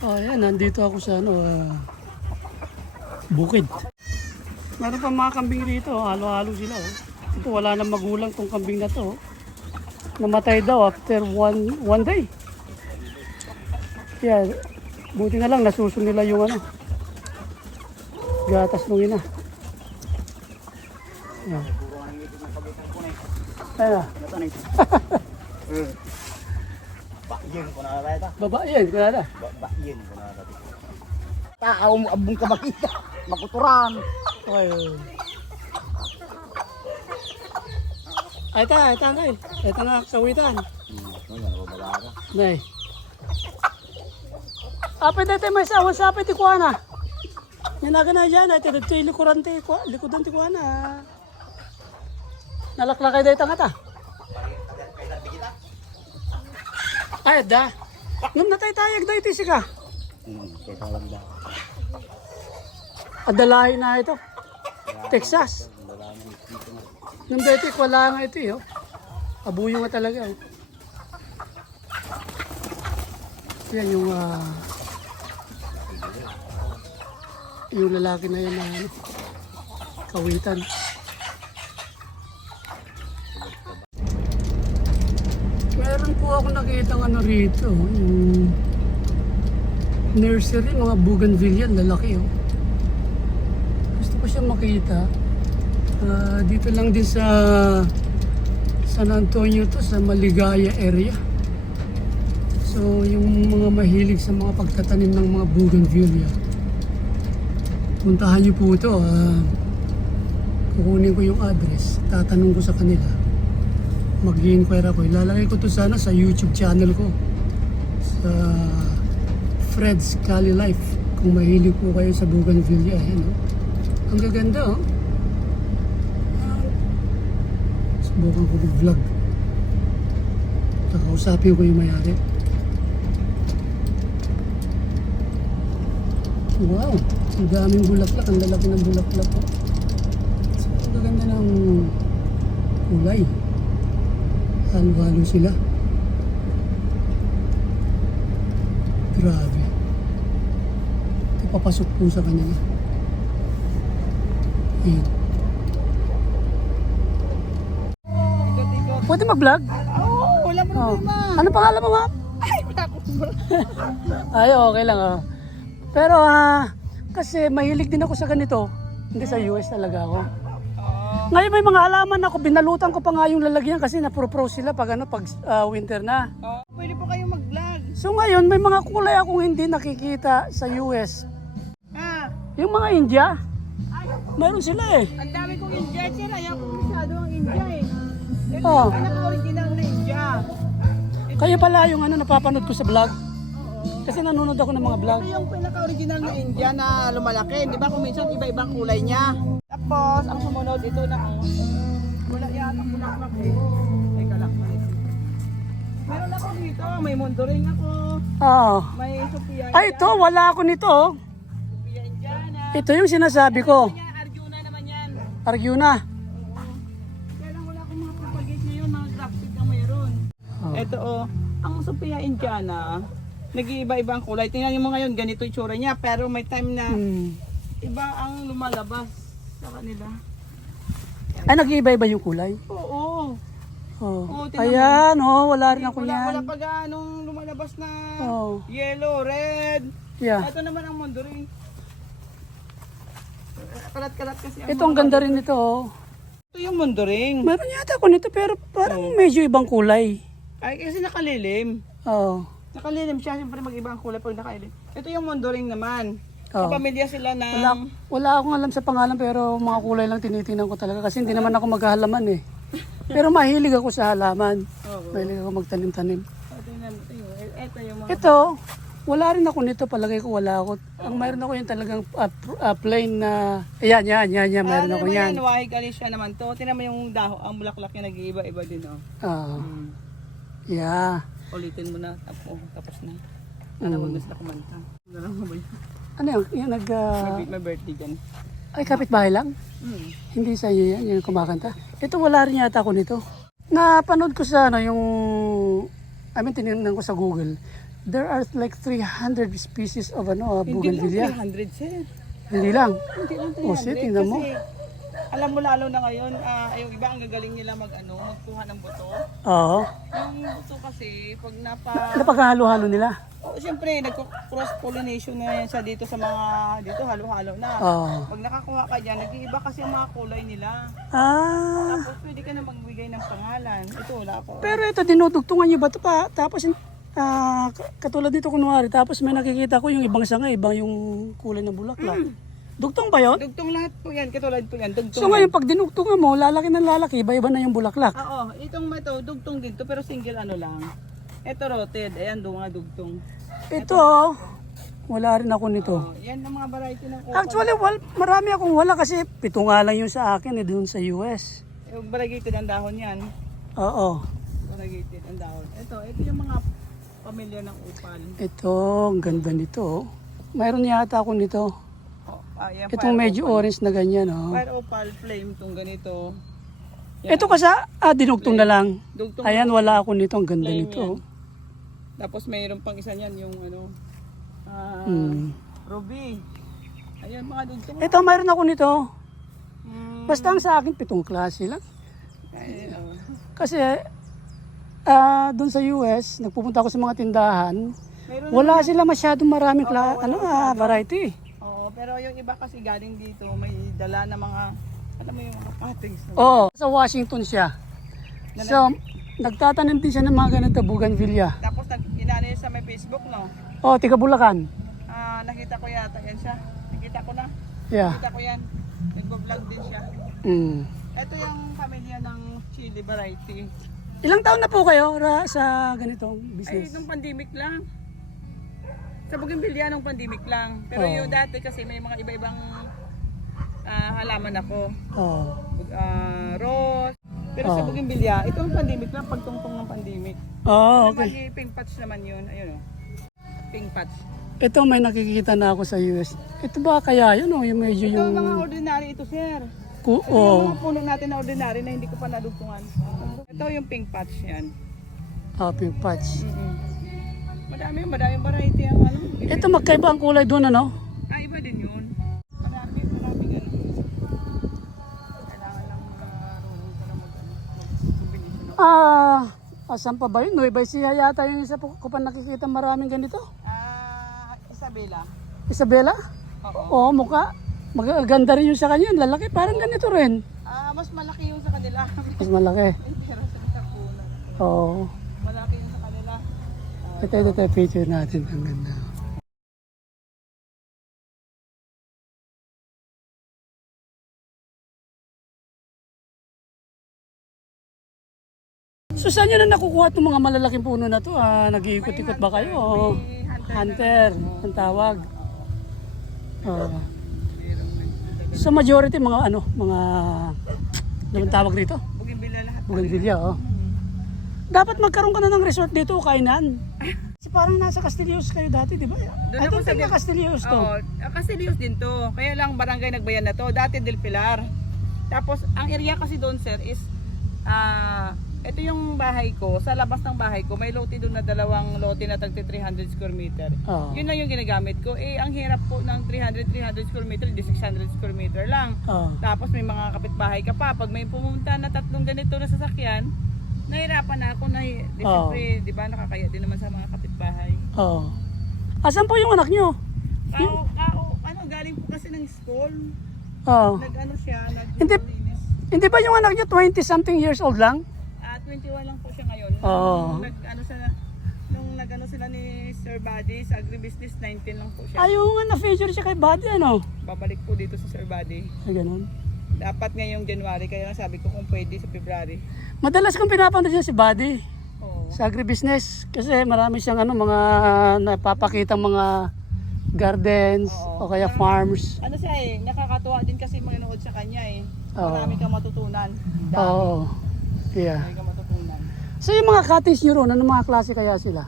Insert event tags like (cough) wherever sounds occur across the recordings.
Oh, ayan, nandito ako sa ano, ah, bukid. Meron pa mga kambing rito, oh. halo-halo sila. Oh. Ito, wala nang magulang tong kambing na to. oh. Namatay daw after one, one day. Kaya, buti na lang, nasusun nila yung ano, gatas nung ina. Ayan. Ayan. Bakyin (laughs) ko na ba ito? Babae, kunada. Bakyin ko na ba ito? Tao mo abong ka makita. Makuturan. Okay. Ay, ta, ay, ta, ay. Na, kawitan. Hmm, ano yan, babalara. Nay. Apay dati may sawan sa apay ti kuana. Ninaga na dyan, ay yung likuran kuana, likudan ti kuana. Nalaklakay dahil tanga ta. Ay, da. Ngam natay tayag dahil ti sika. Hmm. Adalahin na ito. Texas. Na. Nung dati, wala nga eh. Oh. Abuyo nga talaga. Oh. Yan yung ah, yung lalaki na yan na ano, kawitan. Meron po ako nakita ng ano rito, yung nursery, mga bougainvillea, lalaki oh. Gusto ko siya makita. Ah, dito lang din sa San Antonio to, sa Maligaya area. So, yung mga mahilig sa mga pagtatanim ng mga bougainvillea, puntahan niyo po ito. ah. kukunin ko yung address, tatanong ko sa kanila. Mag-i-inquire ako. Ilalagay ko to sana sa YouTube channel ko. Sa Fred's Cali Life. Kung mahilig po kayo sa bougainvillea. Ayan, oh. Ang gaganda, oh. Subukan ko mag-vlog. Kakausapin ko yung mayari. Wow! Ang daming bulaklak. Ang lalaki ng bulaklak. Oh. Ang gaganda ng kulay. Halo-halo sila. Grabe. Ito papasok po sa kanya. Ayan. Pwede mag-vlog? Oo, wala mo Oh. Ano pangalan mo, ma'am? Ay, okay lang ah. Pero ah, kasi mahilig din ako sa ganito. Hindi sa US talaga ako. Ngayon may mga halaman ako, binalutan ko pa nga yung lalagyan kasi napro-pro sila pag ano, pag ah, winter na. Oh, pwede po kayong mag-vlog. So ngayon may mga kulay akong hindi nakikita sa US. Ah, Yung mga India, mayroon sila eh. ang dami kong India, sir. Ayaw ko masyado ang India eh. Ito Oh. yung pinaka-original na India. Kaya pala yung ano napapanood ko sa vlog. Kasi nanonood ako ng mga vlog. Ito yung pinaka-original na India na lumalaki. Di ba kung minsan iba-ibang kulay niya. Tapos, ang sumunod ito na oh. Wala yata bulaklak eh. Teka lang, manisip. Meron ako dito. May mondoring ako. Oo. May Sophia Ay, ito, wala ako nito. oh. Sophia Indiana. Ito yung sinasabi ko. Arjuna naman yan. Arjuna. Kaya lang wala akong mga propagate ngayon. Mga graphic ang mayroon. Oh. Ito oh, ang Sophia Indiana. Nag-iiba-iba ang kulay. Tingnan niyo mo ngayon, ganito yung tsura niya. Pero may time na Hmm. iba ang lumalabas sa kanila. Ay, nag-iiba-iba yung kulay. Oo. Oh. Oo, tingnan Ayan, oh, wala rin ako Wala, yan. wala pa ganong lumalabas na Oh. yellow, red. Yeah. Ito naman ang mondoring. Kalat-kalat kasi ang Ito ang ganda rin nito. oh. Ito yung mondoring. Meron yata ako nito pero parang medyo ibang kulay. Ay, kasi nakalilim. Oh. Nakalilim siya, siyempre mag-iba ang kulay pag nakalilim. Ito yung mondoring naman. Oh. Kapamilya sila ng... Wala, wala akong alam sa pangalan pero mga kulay lang tinitingnan ko talaga kasi hindi naman ako maghahalaman eh. Pero mahilig ako sa halaman. Oo. Mahilig ako magtanim-tanim. Ito yung, ito yung, mga... Ito, wala rin ako nito. Palagay ko wala ako. Ang mayroon ako yung talagang ah, pr- ah, plain na... Ayan, yan, yan, yan. Mayroon ano ako yan. yan, Wahig Alicia naman to. Tinan mo yung daho, ang bulaklak niya nag-iiba-iba din oh. Ah, Hmm. yeah. Ulitin mo na, tapos, tapos na. Ano, Mm. na sila kumanta. Ano lang ba yun? Ano yun? Yung nag... ah, May, may birthday dyan. ay, kapitbahay lang? Hmm. Hindi sa iyo yan, yung kumakanta. Ito wala rin yata ako nito. Napanood ko sa ano, yung... I mean, tinignan ko sa Google. there are like 300 species of ano, uh, Hindi lang bougainvillea. 300, sir. Hindi lang. Hindi lang 300. Oh, sige, tingnan mo. Kasi, alam mo lalo na ngayon, ah, yung iba ang gagaling nila mag, ano, magkuha ng buto. Oo. Yung buto kasi, pag napa... Napaghalo-halo nila. Oh, siyempre, nagko-cross-pollination na yan siya dito sa mga, dito, halo-halo na. Oo. Pag nakakuha ka dyan, nag-iiba kasi ang mga kulay nila. Ah. Tapos pwede ka na magbigay ng pangalan. Ito, wala ako. Pero ito, dinudugtungan nyo ba ito pa? Tapos, ah, katulad dito kunwari, tapos may nakikita ko yung ibang sanga, ibang yung kulay ng bulaklak. Dugtong ba yun? Dugtong lahat po yan, katulad po yan, dugtong. So ngayon, pag dinugtungan mo, lalaki ng lalaki, iba-iba na yung bulaklak. Oo, itong ito, dugtong din to, pero single ano lang. Ito rotted, ayan doon nga dugtong. Ito, oh, wala rin ako nito. Oh, yan ang mga variety ng opal. Actually, wal, marami akong wala kasi pito nga lang yung sa akin eh, doon sa US. Yung variegated ang dahon yan. Oo. Variegated ang dahon. Ito, ito yung mga pamilya ng opal. Ito, ang ganda nito. oh. Mayroon yata ako nito. Ah, yan, Itong fire medyo opal. orange na ganyan. Oh. Fire opal flame, itong ganito. Ito kasi, ah, dinugtong na lang. Dugtong Ayan, wala ako nito. Ang ganda flame nito. oh. yan. Tapos mayroon pang isa niyan, yung ano, ah, Hmm. ruby. Ayan, mga dugtong. Ito, mayroon ako nito. Hmm. Basta ang sa akin, pitong klase lang. Ay, oh. Kasi, ah, doon sa US, nagpupunta ako sa mga tindahan, Mayroon wala sila masyadong maraming kla- ano, ah, variety. Oo, pero yung iba kasi galing dito, may dala na mga, alam mo yung mga cuttings. Oo, sa Washington siya. So, nagtatanim din siya ng mga ganito, bougainvillea. Tapos nag inano sa may Facebook, no? Oh, tiga Bulacan. Ah, nakita ko yata yan siya. Nakita ko na. Yeah. Nakita ko yan. Nagbo-vlog din siya. Mm. Ito yung pamilya ng chili variety. Ilang taon na po kayo ra, sa ganitong Ay, business? nung pandemic lang. Sa Bougainvillea nung pandemic lang. Pero Oo. yung dati kasi may mga iba-ibang ah, halaman ako. Oh. Ah, rose. Pero sa Oo. Bougainvillea, ito ang pandemic lang, pagtungtong ng pandemic. Oh, okay. Okay. pink patch naman yun. Ayun o. Pink patch. Ito may nakikita na ako sa US. Ito ba kaya yun oh, yung medyo Ito yung... mga ordinary ito, sir. Ku- Ito yung oh. mga puno natin na ordinary na hindi ko pa nadugtungan. Ito yung pink patch yan. Oh, pink patch. mm Madami, madaming variety ang ano. Ito magkaiba ang kulay doon ano? Ah, iba din yun. Marami, marami ano. Kailangan lang marunong ka na mag. Ah, asan pa ba yun? Nueva Ecija yata yung isa po ko pa nakikita maraming ganito. Ah, Isabela. Isabela? Oo. Oo, mukha. Magaganda rin yung sa kanya. Lalaki, parang ganito rin. Ah, mas malaki yung sa kanila. Mas malaki. (laughs) Pero sa puno. Oo. Malaki yung sa kanila. Ito, ito, ito, picture natin. Ang ganda. So saan nyo na nakukuha itong mga malalaking puno na to? Ah, nag-iikot-ikot ba kayo? O hunter. hunter, ang tawag. Oo. So majority mga ano, mga ano tawag rito? Bougainvillea lahat. Bougainvillea, oh. Dapat magkaroon ka na ng resort dito o kainan. (laughs) Kasi parang nasa Castillos kayo dati, di ba? I ako don't think na Castillos to. Oo, ah, Castillos din to. Kaya lang barangay nagbayan na to. Dati Del Pilar. Tapos ang area kasi doon sir is ah ito yung bahay ko. Sa labas ng bahay ko, may lote doon na dalawang lote na tagti 300 square meter. Oo. Yun lang yung ginagamit ko. Eh, ang hirap po ng 300, 300 square meter, di 600 square meter lang. Oo. Tapos may mga kapitbahay ka pa. Pag may pumunta na tatlong ganito na sasakyan, nahirapan na ako na, di, Oo. syempre, di ba, nakakaya din naman sa mga kapitbahay. Oo. Asan po yung anak nyo? Kao, kao, ano, galing po kasi ng school. Oo. Nag-ano siya, nag Hindi. Hindi ba yung anak nyo 20 something years old lang? Ah, 21 lang po siya ngayon. Oo. Nung nag-ano sila, nung nag-ano sila ni Sir Buddy sa agribusiness, 19 lang po siya. Ayaw nga na-feature siya kay Buddy, ano? Babalik po dito sa Sir Buddy. Ay, ganun. Dapat ngayong January, kaya lang sabi ko kung pwede sa February. Madalas kong pinapanood siya si Buddy Oo. sa agribusiness kasi marami siyang ano mga napapakitang mga gardens Oo. o kaya farms. Ano siya eh, nakakatuwa din kasi manonood sa kanya eh. Oo. Marami kang matutunan. Dami. Oo. Yeah. Marami kang matutunan. So yung mga cuttings nyo ron, ano mga klase kaya sila?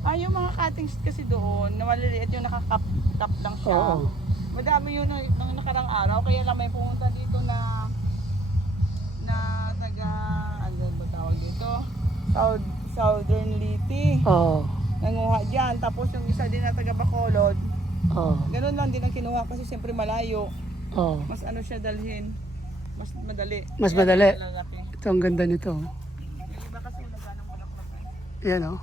Ah, yung mga cuttings kasi doon, na maliliit yung nakakap-kap lang siya. Oo. Madami yun nung, nung nakarang araw, kaya lang may pumunta dito na na taga, ano ba tawag dito? South, Southern Liti. Oo. nanguha dyan. Tapos yung isa din na taga Bacolod, Oh. ganun lang din ang kinuha kasi siyempre malayo. Oh. Mas ano siya dalhin, mas madali. Mas Kaya madali. lalaki. Ito ang ganda nito. Yung iba kasi wala ganang bulaklak. Yan oh.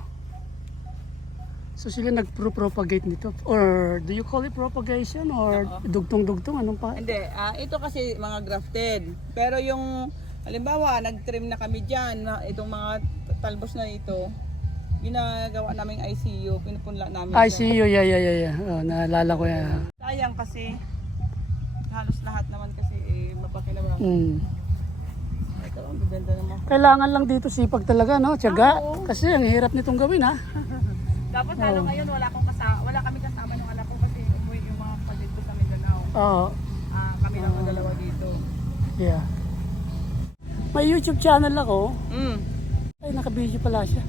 So sila nag-propagate nito or do you call it propagation or dugtong-dugtong anong pa? Hindi, ah, ito kasi mga grafted. Pero yung, halimbawa, nag-trim na kami dyan, na itong mga talbos na ito, ginagawa naming ICU, pinupunla namin. I see you, yeah, yeah, yeah, yeah. Oh, naalala ko yan. Sayang kasi, halos lahat naman kasi eh, mapakinabangan. Mm. Ito, ang ganda naman. Kailangan lang dito sipag talaga, no? Tiyaga. Oo. Kasi ang hirap nitong gawin, ha? (laughs) Tapos lalo Oo. ngayon, wala akong kasama, wala kami kasama ng anak ko kasi umuwi yung mga kapatid ko sa Mindanao. Oo. Ah, kami lang ang dalawa dito. Yeah. May YouTube channel ako. Mm. Ay, naka-video pala siya.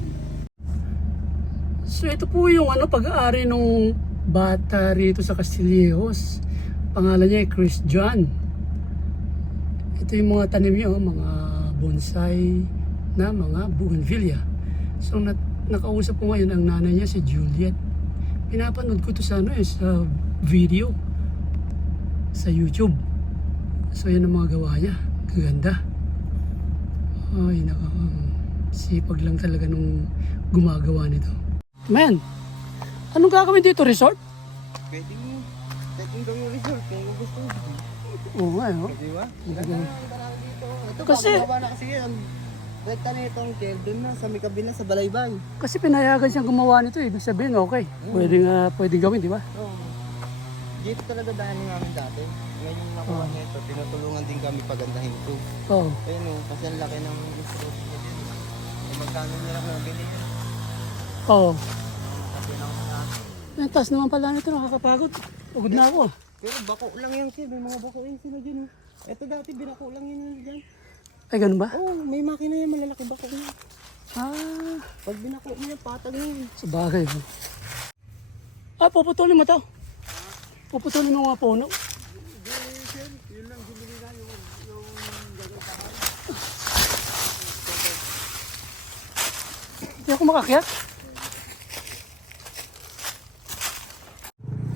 So, ito po yung ano, pag-aari nung bata rito sa Castillejos. Pangalan niya ay Chris John. Ito yung mga tanim niya, oh, mga bonsai na mga bougainvillea. So, nat nakausap ko ngayon ang nanay niya, si Juliet. Pinapanood ko to sa, ano, eh, sa video sa YouTube. So, yan ang mga gawa niya. Kaganda. Ay, naka, sipag lang talaga nung gumagawa nito. Man, anong gagawin dito? Resort? Pwede mo, pwede gawin resort kung gusto mo. Oo nga, oh. Di ba? Ito Kasi- kasi na kasi ang rekta nito ang kel doon na sa may kabila sa Balaybay. Kasi pinayagan siyang gumawa nito, ibig sabihin, okay. Pwede nga, pwede gawin, di ba? Oo. Dito talaga dahil namin dati. Ngayon nakuha Oo. nito, tinutulungan din kami pagandahin ito. Oo. Ayun o, kasi ang laki ng gusto ko din. Eh, magkano nila kung binili? Oo. Kasi lang na. Ang taas naman pala nito, nakakapagod. Pagod na ako. ah. Pero bako lang yan sila, may mga bako yan sila dyan. Oh. Ito dati binako lang yan dyan. Ay, ganun ba? Oo, oh, may makina yan, malalaki bako yan. Ah, Pag binako mo yan, patag yan. sa bagay. oh. Ah, puputulin mo to. Puputulin mo mga puno. Hindi ako makakyat.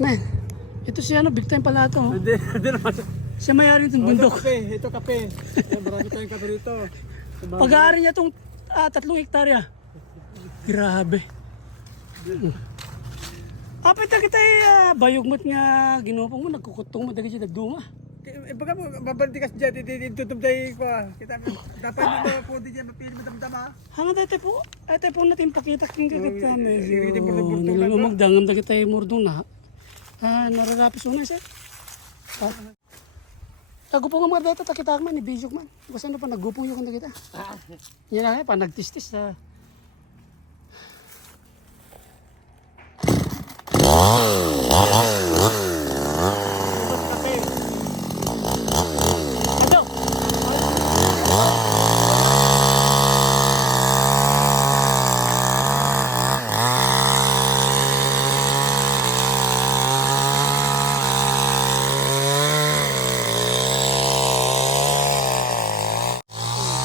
Man, ito si ano, big time pala ito. oh. Hindi, (laughs) hindi naman. Siya mayari itong bundok. Kape, ito kape. Yan, marami tayong kape rito. Pag-aari niya itong ah, tatlong hektarya. Grabe. Apit na kita uh, bayog mo't nga ginupong mo, nagkukutong mo, dagi siya nagdunga. Eh, baga mo, babantikas dyan, itutup tayo ko. Kita dapat mo mga po din dyan, mapili mo damdama. Hangat ate po, ate po natin pakita king kagat ka. Medyo lang, no? nalulumagdangam na kita yung murdong na. Ah, nararapis mo na isa. Ah. Tagupong nga mga data, takita man, ni Bijok man. Basta ano pa, naggupong yung kanda kita. Yan na nga, pa nagtistis na. Ano? (laughs)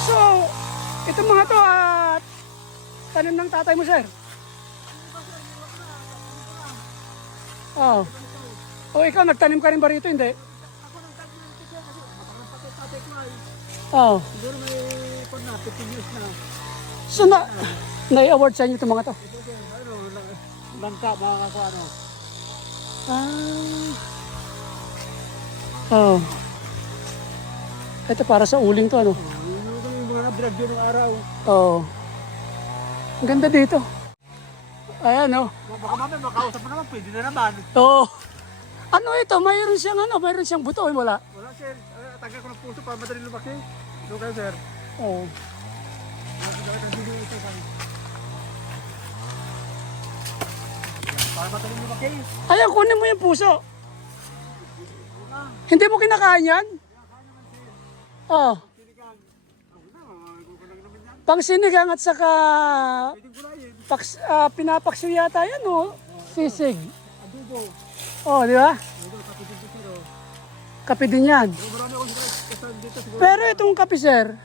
So, ito mga to, at tanim ng tatay mo, sir. Oh. O ikaw, nagtanim ka rin ba rito? Hindi. Oh. Siguro may kung na, 15 years na. So, na, na-award sa inyo itong mga to? Ano, lang- langka, makakakuha ano. Ah. Oh. Ito para sa uling to, ano? Yung mga yun ng araw. Oh. Ang ganda dito. Ayan, oh. Baka mamaya makausap mo naman, pwede na naman. Oh. Ano ito? Mayroon siyang ano? Mayroon siyang buto, wala. Wala sir, uh, tagal ko ng puso para madali lumaki. Doon kayo sir. Oh. Para madali lumaki. Ayan, kunin mo yung puso. Hindi mo kinakain yan? Oh. Pang sinigang at saka paks, ah, pinapakso yata yan, oh. Sisig. Oh, di ba? Kape din yan. Pero itong kape, sir.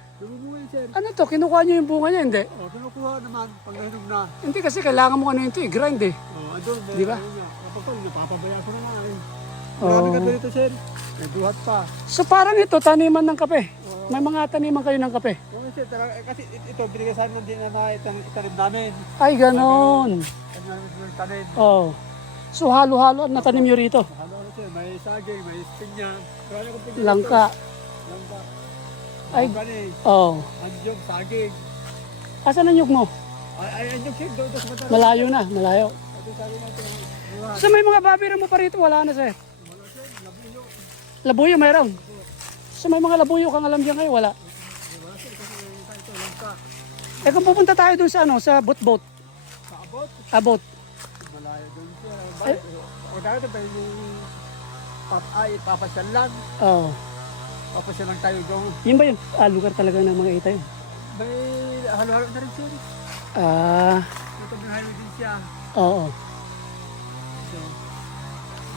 Ano to? Kinukuha nyo yung bunga niya? Hindi. O, kinukuha naman pag nahinog na. Hindi kasi kailangan mo ano yun to eh. Grind eh. O, andun. may- Di ba? Kapag ko, napapabaya ko na nga eh. Oo. Marami ka dito sir. May buhat pa. So parang ito, taniman ng kape. May mga taniman kayo ng kape. Oo, sir, talaga, eh, kasi it- ito, binigay sa amin din na itan- itanim namin. Ay, ganon. Namin tanim. Oh. So halo-halo ang natanim nyo rito. Ano, ano sir, may saging, may pinya. Marami akong pinya. Langka. Langka. Ay. Oh. anjog, saging. Asan ang nyug mo? Ay, ay, anjog sir, doon doon sa mata. Malayo na, malayo. Ito natin. So may mga babira mo pa rito, wala na sir. Labuyo mayroon. So may mga labuyo kang alam dyan ngayon, wala. Eh kung pupunta tayo dun sa ano, sa boat-boat. Sa abot, Abot. malayo doon sir. Ay, o dati ba yung pap, ay, papasyal lang. Oh. Papasyal lang tayo doon. Yun ba yun? Ah, lugar talaga ng mga itayo. May halo-halo na rin sir. Ah, Ito may highway din siya. oo. So,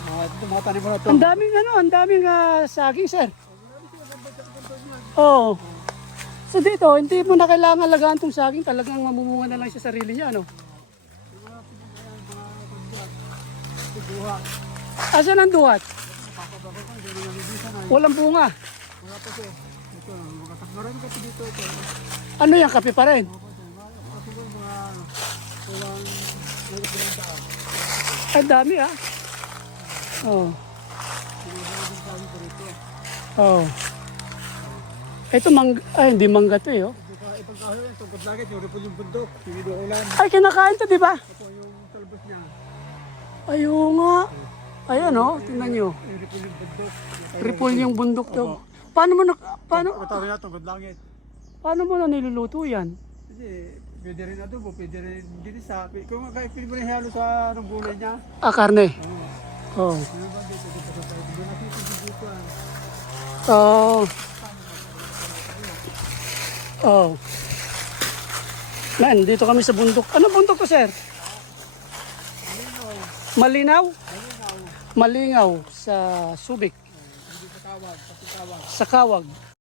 mga, ito, mga tanim mo na ito. Ang daming ano, ang daming ah, saging, sir. Oo. So dito, hindi mo na kailangan alagaan tong saging, talagang mamumunga na lang sa sarili niya, ano? Asan ang duhat? Walang bunga. Wala pa sir. Ito, mga marami kasi dito. Ito. Ano yan, kape pa rin? Ang dami ah. Oo. Oo. Ito mang ay hindi mangga to eh. Oh. Ito pa ibang kahoy yan. Tungkod langit. Yung ripon yung bundok. Pinido ulan. Ay kinakain to, di ba? Ito. Ayun nga. Ayan oh, tingnan nyo. Yung ripon yung bundok. Ripol yung bundok daw. Paano mo na, paano, tawag niya tungkod langit. paano mo na niluluto yan? Kasi pwede rin adobo. Pwede rin ginisa. Kung kaya pwede mo rin halo sa anong gulay niya. Ah, karne. Oo. Oo. Ano. Oo. Oo. Man, dito kami sa bundok. Ano bundok to, sir? Malinaw? Malingaw sa Subic. Sa Kawag.